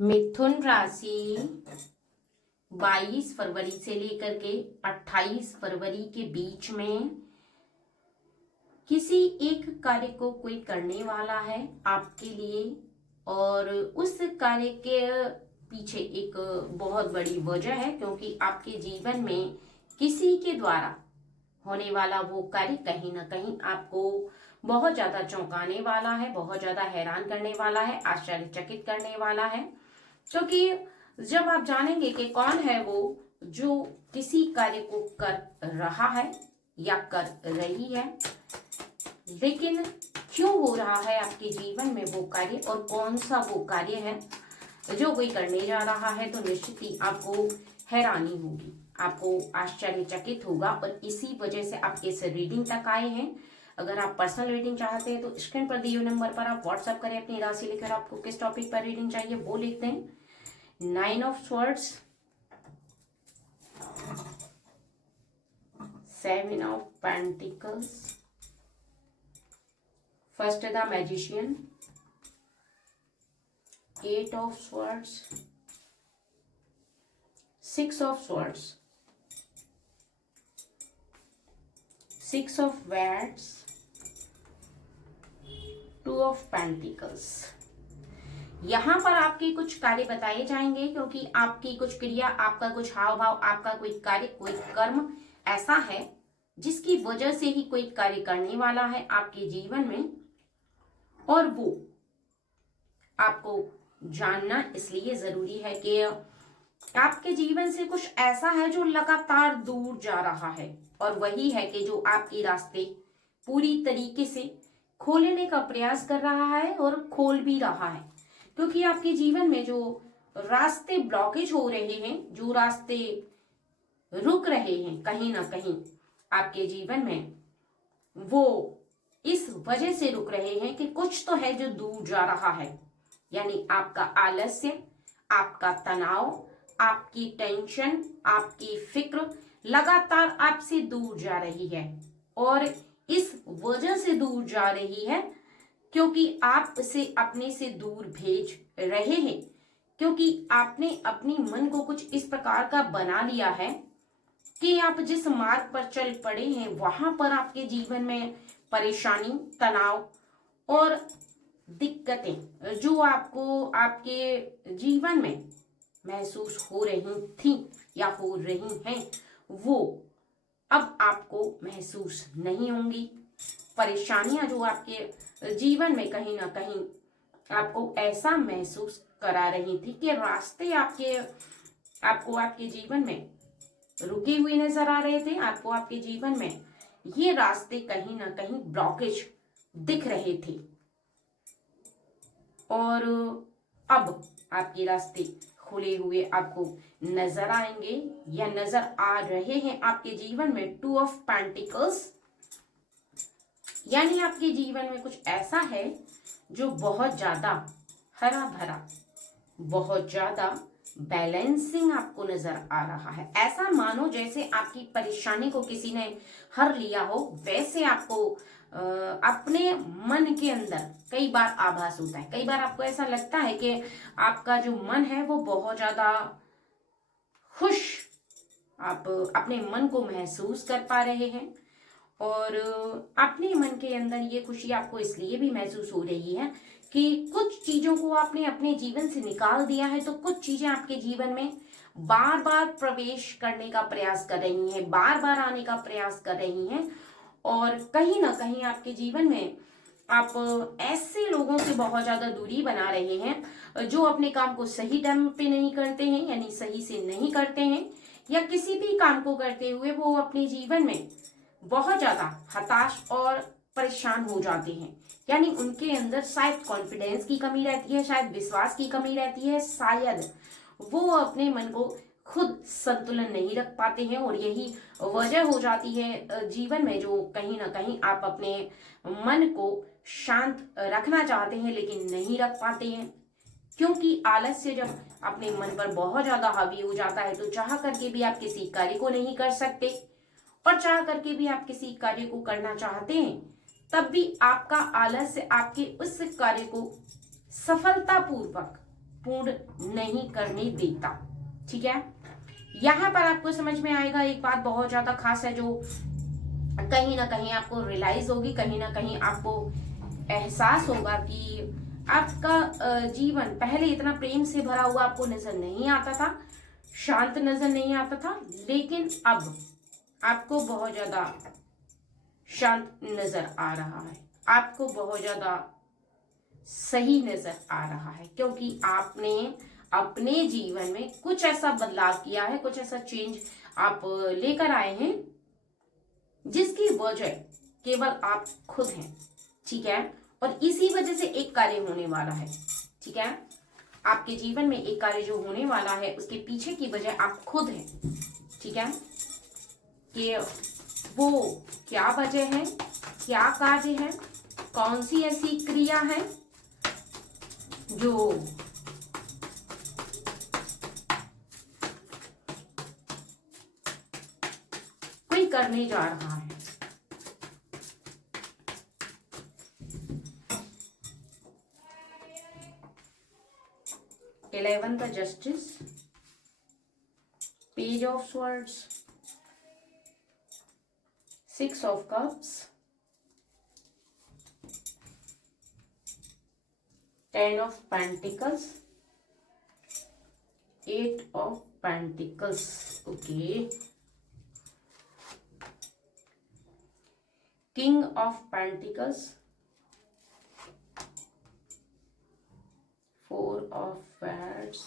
मिथुन राशि 22 फरवरी से लेकर के 28 फरवरी के बीच में किसी एक कार्य को कोई करने वाला है आपके लिए, और उस कार्य के पीछे एक बहुत बड़ी वजह है, क्योंकि आपके जीवन में किसी के द्वारा होने वाला वो कार्य कहीं ना कहीं आपको बहुत ज्यादा चौंकाने वाला है, बहुत ज्यादा हैरान करने वाला है, आश्चर्यचकित करने वाला है। क्योंकि जब आप जानेंगे कि कौन है वो जो किसी कार्य को कर रहा है या कर रही है, लेकिन क्यों हो रहा है आपके जीवन में वो कार्य और कौन सा वो कार्य है जो कोई करने जा रहा है, तो निश्चित ही आपको हैरानी होगी, आपको आश्चर्यचकित होगा। और इसी वजह से आप इस रीडिंग तक आए हैं। अगर आप पर्सनल रीडिंग चाहते हैं तो स्क्रीन पर दिए हुए नंबर पर आप व्हाट्सएप करें, अपनी राशि लिखकर आपको किस टॉपिक पर रीडिंग चाहिए वो लिखते हैं। 9 of Swords, 7 of Pentacles, first the Magician, 8 of Swords, 6 of Swords, 6 of Wands, 2 of Pentacles। यहाँ पर आपके कुछ कार्य बताए जाएंगे, क्योंकि आपकी कुछ क्रिया, आपका कुछ हाव भाव, आपका कोई कार्य, कोई कर्म ऐसा है जिसकी वजह से ही कोई कार्य करने वाला है आपके जीवन में, और वो आपको जानना इसलिए जरूरी है कि आपके जीवन से कुछ ऐसा है जो लगातार दूर जा रहा है, और वही है कि जो आपके रास्ते पूरी तरीके से खोलने का प्रयास कर रहा है और खोल भी रहा है। क्योंकि आपके जीवन में जो रास्ते ब्लॉकेज हो रहे हैं, जो रास्ते रुक रहे हैं कहीं ना कहीं आपके जीवन में, वो इस वजह से रुक रहे हैं कि कुछ तो है जो दूर जा रहा है। यानी आपका आलस्य, आपका तनाव, आपकी टेंशन, आपकी फिक्र लगातार आपसे दूर जा रही है, और इस वजह से दूर जा रही है क्योंकि आप इसे अपने से दूर भेज रहे हैं, क्योंकि आपने अपनी मन को कुछ इस प्रकार का बना लिया है कि आप जिस मार्ग पर चल पड़े हैं वहां पर आपके जीवन में परेशानी, तनाव और दिक्कतें जो आपको आपके जीवन में महसूस हो रही थी या हो रही हैं, वो अब आपको महसूस नहीं होंगी। परेशानियां जो आपके जीवन में कहीं ना कहीं आपको ऐसा महसूस करा रही थी कि रास्ते आपको आपके जीवन में रुके हुए नजर आ रहे थे, आपको आपके जीवन में ये रास्ते कहीं ना कहीं ब्लॉकेज दिख रहे थे, और अब आपके रास्ते खुले हुए आपको नजर आएंगे या नजर आ रहे हैं आपके जीवन में। 2 of Pentacles, यानी आपके जीवन में कुछ ऐसा है जो बहुत ज्यादा हरा भरा, बहुत ज्यादा बैलेंसिंग आपको नजर आ रहा है। ऐसा मानो जैसे आपकी परेशानी को किसी ने हर लिया हो, वैसे आपको अपने मन के अंदर कई बार आभास होता है। कई बार आपको ऐसा लगता है कि आपका जो मन है वो बहुत ज्यादा खुश, आप अपने मन को महसूस कर पा रहे हैं, और अपने मन के अंदर ये खुशी आपको इसलिए भी महसूस हो रही है कि कुछ चीजों को आपने अपने जीवन से निकाल दिया है, तो कुछ चीजें आपके जीवन में बार बार प्रवेश करने का प्रयास कर रही हैं, बार बार आने का प्रयास कर रही हैं, और कहीं ना कहीं आपके जीवन में आप ऐसे लोगों से बहुत ज्यादा दूरी बना रहे हैं जो अपने काम को सही टाइम पे नहीं करते हैं, यानी सही से नहीं करते हैं, या किसी भी काम को करते हुए वो अपने जीवन में बहुत ज्यादा हताश और परेशान हो जाते हैं। यानी उनके अंदर शायद कॉन्फिडेंस की कमी रहती है, शायद विश्वास की कमी रहती है, शायद वो अपने मन को खुद संतुलन नहीं रख पाते हैं, और यही वजह हो जाती है जीवन में जो कहीं ना कहीं आप अपने मन को शांत रखना चाहते हैं लेकिन नहीं रख पाते हैं। क्योंकि आलस्य जब अपने मन पर बहुत ज्यादा हावी हो जाता है तो चाह करके भी आप किसी कार्य को नहीं कर सकते, और चाह करके भी आप किसी कार्य को करना चाहते हैं तब भी आपका आलस्य आपके उस कार्य को सफलतापूर्वक पूर्ण नहीं करने देता। ठीक है, यहाँ पर आपको समझ में आएगा एक बात बहुत ज्यादा खास है, जो कहीं ना कहीं आपको रियलाइज होगी, कहीं ना कहीं आपको एहसास होगा कि आपका जीवन पहले इतना प्रेम से भरा हुआ आपको नजर नहीं आता था, शांत नजर नहीं आता था, लेकिन अब आपको बहुत ज्यादा शांत नजर आ रहा है, आपको बहुत ज्यादा सही नजर आ रहा है, क्योंकि आपने अपने जीवन में कुछ ऐसा बदलाव किया है, कुछ ऐसा चेंज आप लेकर आए हैं जिसकी वजह केवल आप खुद हैं। ठीक है, और इसी वजह से एक कार्य होने वाला है। ठीक है, आपके जीवन में एक कार्य जो होने वाला है उसके पीछे की वजह आप खुद हैं। ठीक है, कि वो क्या वजह है, क्या कार्य है, कौन सी ऐसी क्रिया है जो कोई करने जा रहा है। Eleven the justice, page of swords, 6 of cups, 10 of pentacles, 8 of pentacles. Okay, king of pentacles, 4 of wands,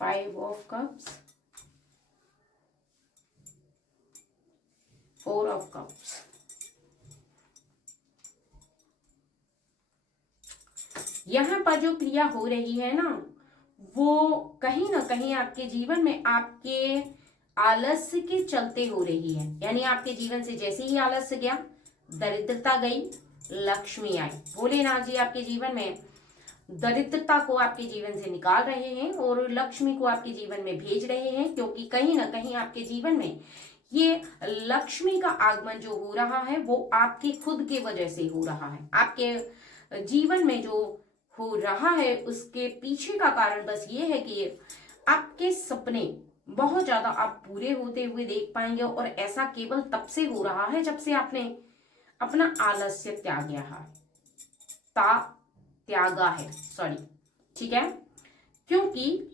5 of cups, 4 of cups. यहाँ पर जो क्रिया हो रही है ना, वो कहीं ना कहीं आपके जीवन में आपके आलस्य के चलते हो रही है। यानी आपके जीवन से जैसे ही आलस्य गया, दरिद्रता गई, लक्ष्मी आई। भोलेनाथ जी आपके जीवन में दरिद्रता को आपके जीवन से निकाल रहे हैं और लक्ष्मी को आपके जीवन में भेज रहे हैं, क्योंकि कहीं ना कहीं आपके जीवन में ये लक्ष्मी का आगमन जो हो रहा है वो आपके खुद के वजह से हो रहा है। आपके जीवन में जो हो रहा है उसके पीछे का कारण बस ये है कि आपके सपने बहुत ज्यादा आप पूरे होते हुए देख पाएंगे, और ऐसा केवल तब से हो रहा है जब से आपने अपना आलस्य त्यागा है। सॉरी, ठीक है, क्योंकि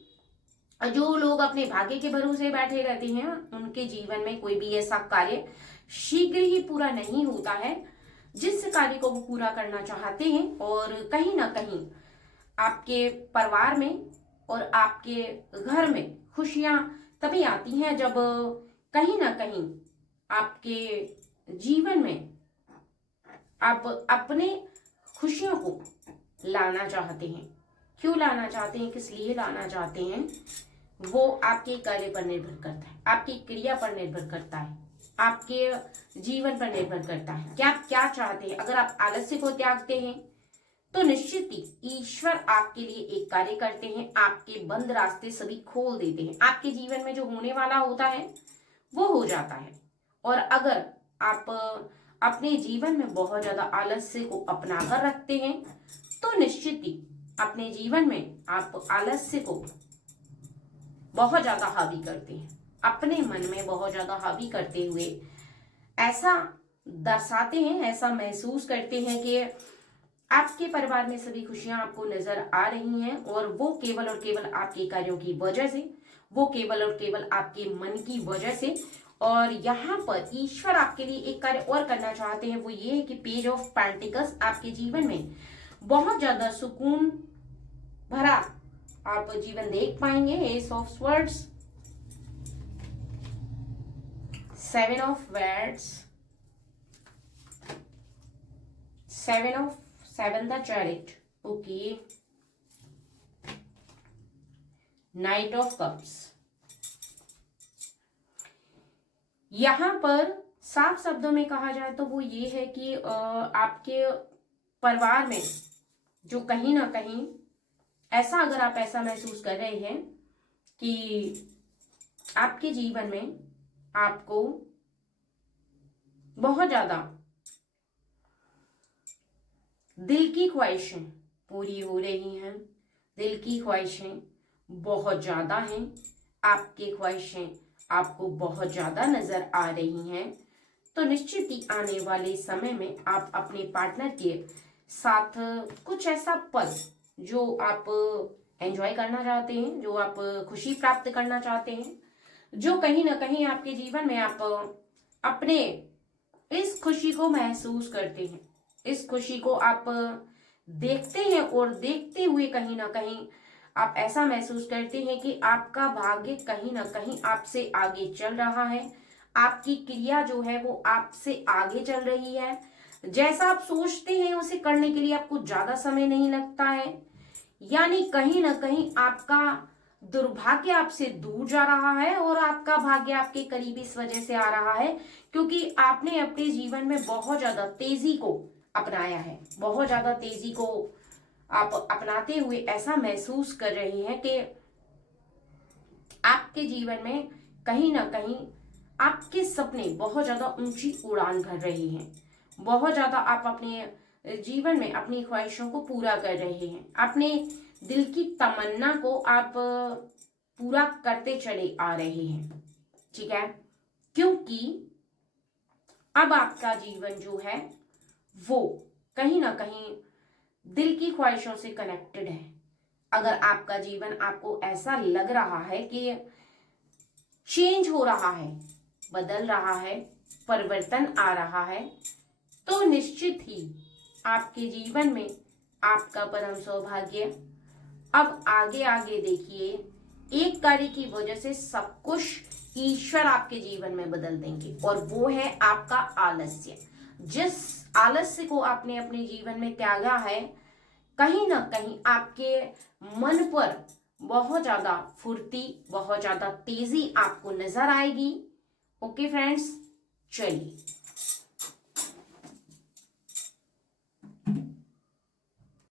जो लोग अपने भाग्य के भरोसे बैठे रहते हैं उनके जीवन में कोई भी ऐसा कार्य शीघ्र ही पूरा नहीं होता है जिस कार्य को वो पूरा करना चाहते हैं। और कहीं ना कहीं आपके परिवार में और आपके घर में खुशियां तभी आती हैं जब कहीं ना कहीं आपके जीवन में आप अपने खुशियों को लाना चाहते हैं। क्यों लाना चाहते हैं, किस लिए लाना चाहते हैं, वो आपके कार्य पर निर्भर करता है, आपकी क्रिया पर निर्भर करता है, आपके जीवन पर निर्भर करता है कि आप क्या चाहते हैं। अगर आप आलस्य को त्यागते हैं तो निश्चित ही ईश्वर आपके लिए एक कार्य करते हैं, आपके बंद रास्ते सभी खोल देते हैं, आपके जीवन में जो होने वाला होता है वो हो जाता है। और अगर आप अपने जीवन में बहुत ज्यादा आलस्य को अपना कर रखते हैं तो निश्चित ही अपने जीवन में आप आलस्य को बहुत ज्यादा हावी करते हैं, अपने मन में बहुत ज्यादा हावी करते हुए ऐसा दर्शाते हैं, ऐसा महसूस करते हैं कि आपके परिवार में सभी खुशियां आपको नजर आ रही हैं, और वो केवल और केवल आपके कार्यों की वजह से, वो केवल और केवल आपके मन की वजह से। और यहाँ पर ईश्वर आपके लिए एक कार्य और करना चाहते हैं, वो ये है कि पेज ऑफ पेंटिकल्स आपके जीवन में बहुत ज्यादा सुकून भरा आप जीवन देख पाएंगे। S of swords, 7 of wands, 7 the chariot, okay, 9 of cups. यहां पर साफ शब्दों में कहा जाए तो वो ये है कि आपके परिवार में जो कहीं ना कहीं ऐसा, अगर आप ऐसा महसूस कर रहे हैं कि आपके जीवन में आपको बहुत ज्यादा दिल की ख्वाहिशें पूरी हो रही हैं। दिल की ख्वाहिशें बहुत ज्यादा हैं। आपकी ख्वाहिशें आपको बहुत ज्यादा नजर आ रही हैं। तो निश्चित ही आने वाले समय में आप अपने पार्टनर के साथ कुछ ऐसा पल जो आप एंजॉय करना चाहते हैं, जो आप खुशी प्राप्त करना चाहते हैं, जो कहीं ना कहीं आपके जीवन में आप अपने इस खुशी को महसूस करते हैं, इस खुशी को आप देखते हैं और देखते हुए कहीं ना कहीं आप ऐसा महसूस करते हैं कि आपका भाग्य कहीं ना कहीं आपसे आगे चल रहा है। आपकी क्रिया जो है वो आपसे आगे चल रही है। जैसा आप सोचते हैं उसे करने के लिए आपको ज्यादा समय नहीं लगता है। यानी कहीं ना कहीं आपका दुर्भाग्य आपसे दूर जा रहा है और आपका भाग्य आपके करीब इस वजह से आ रहा है क्योंकि आपने अपने जीवन में बहुत ज्यादा तेजी को अपनाया है। बहुत ज्यादा तेजी को आप अपनाते हुए ऐसा महसूस कर रहे हैं कि आपके जीवन में कहीं ना कहीं आपके सपने बहुत ज्यादा ऊंची उड़ान भर रहे हैं। बहुत ज्यादा आप अपने जीवन में अपनी ख्वाहिशों को पूरा कर रहे हैं। अपने दिल की तमन्ना को आप पूरा करते चले आ रहे हैं। ठीक है, क्योंकि अब आपका जीवन जो है वो कहीं ना कहीं दिल की ख्वाहिशों से कनेक्टेड है। अगर आपका जीवन आपको ऐसा लग रहा है कि चेंज हो रहा है, बदल रहा है, परिवर्तन आ रहा है, तो निश्चित ही आपके जीवन में आपका परम सौभाग्य अब आगे आगे देखिए एक कार्य की वजह से सब कुछ ईश्वर आपके जीवन में बदल देंगे और वो है आपका आलस्य। जिस आलस्य को आपने अपने जीवन में त्यागा है, कहीं ना कहीं आपके मन पर बहुत ज्यादा फुर्ती, बहुत ज्यादा तेजी आपको नजर आएगी। ओके फ्रेंड्स, चलिए